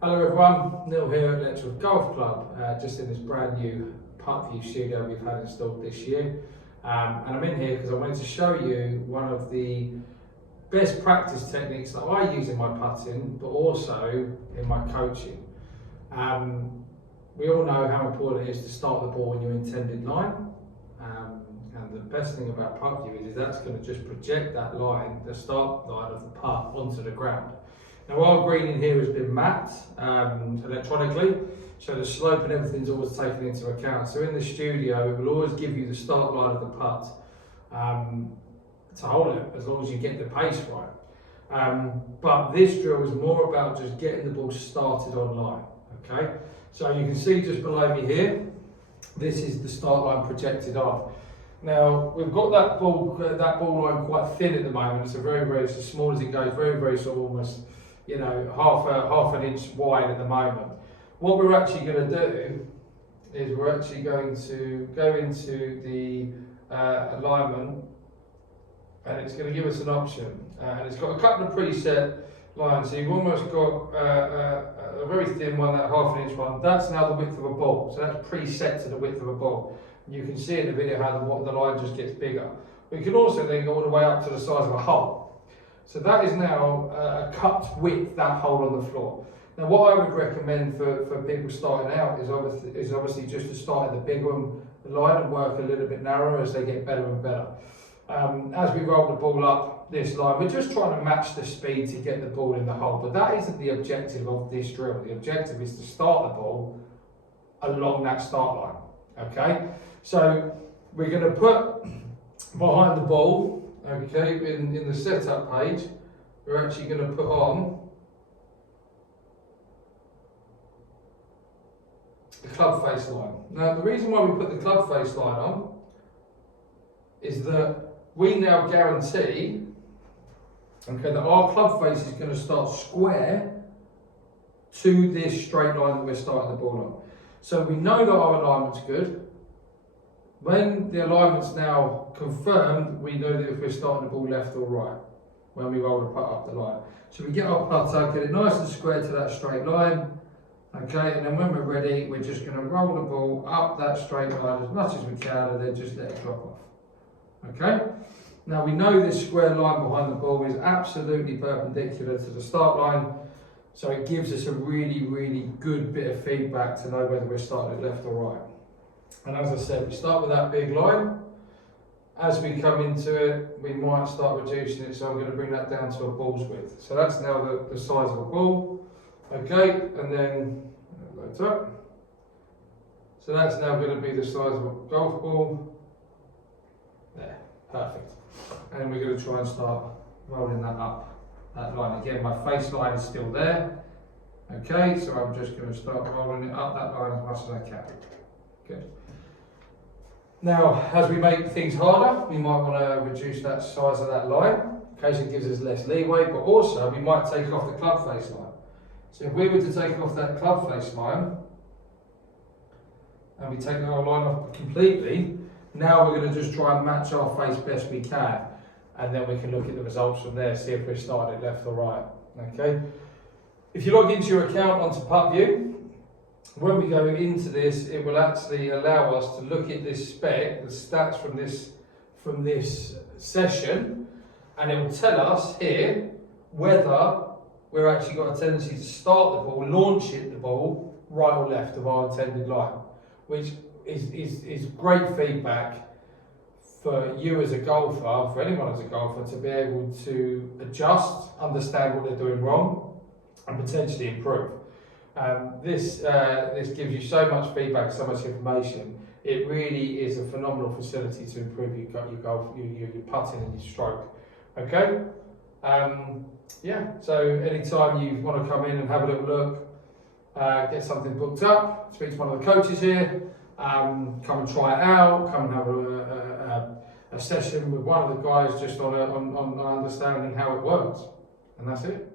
Hello everyone, Neil here at Letchworth Golf Club, just in this brand new Puttview studio we've had installed this year. And I'm in here because I wanted to show you one of the best practice techniques that I use in my putting, but also in my coaching. We all know how important it is to start the ball in your intended line. And the best thing about Puttview is that's going to just project that line, the start line of the putt, onto the ground. Now our green in here has been mapped electronically, so the slope and everything's always taken into account. So in the studio, it will always give you the start line of the putt to hold it, as long as you get the pace right. But this drill is more about just getting the ball started on line, okay? So you can see just below me here, this is the start line projected on. Now we've got that ball line quite thin at the moment. It's it's as small as it goes, very sort of almost, you know, half an inch wide at the moment. What we're actually going to do is we're actually going to go into the alignment, and it's going to give us an option, and it's got a couple of preset lines. So you've almost got a very thin one, that half an inch one. That's now the width of a ball, so that's preset to the width of a ball. You can see in the video how the line just gets bigger. We can also then go all the way up to the size of a hole. So that is now a cut width, that hole on the floor. Now what I would recommend for people starting out is obviously just to start at the bigger line and work a little bit narrower as they get better and better. As we roll the ball up this line, we're just trying to match the speed to get the ball in the hole, but that isn't the objective of this drill. The objective is to start the ball along that start line, okay? So we're going to put behind the ball, okay, in the setup page, we're actually going to put on the club face line. Now the reason why we put the club face line on is that we now guarantee, okay, that our club face is going to start square to this straight line that we're starting the ball on. So we know that our alignment's good. When the alignment's now confirmed, we know that if we're starting the ball left or right when we roll the putt up the line. So we get our putter, get it nice and square to that straight line, okay, and then when we're ready, we're just going to roll the ball up that straight line as much as we can and then just let it drop off, okay? Now we know this square line behind the ball is absolutely perpendicular to the start line, so it gives us a really good bit of feedback to know whether we're starting it left or right. And as I said, we start with that big line. As we come into it, we might start reducing it, so I'm going to bring that down to a ball's width. So that's now the size of a ball, okay, and then loads up. So that's now going to be the size of a golf ball. There, perfect. And then we're going to try and start rolling that up, that line. Again, my face line is still there, okay, so I'm just going to start rolling it up that line as much as I can. Good. Now, as we make things harder, we might want to reduce that size of that line, in case it gives us less leeway, but also we might take off the club face line. So if we were to take off that club face line, and we take our line off completely, now we're going to just try and match our face best we can, and then we can look at the results from there, see if we're starting it left or right, okay? If you log into your account onto Puttview, when we go into this, it will actually allow us to look at this spec, the stats from this session, and it will tell us here whether we're actually got a tendency to start the ball, launch it the ball right or left of our intended line, which is great feedback for you as a golfer, for anyone as a golfer, to be able to adjust, understand what they're doing wrong, and potentially improve. This gives you so much feedback, so much information. It really is a phenomenal facility to improve your golf, your putting and your stroke. Okay, yeah. So anytime you want to come in and have a little look, get something booked up, speak to one of the coaches here, come and try it out, come and have a session with one of the guys just on understanding how it works, and that's it.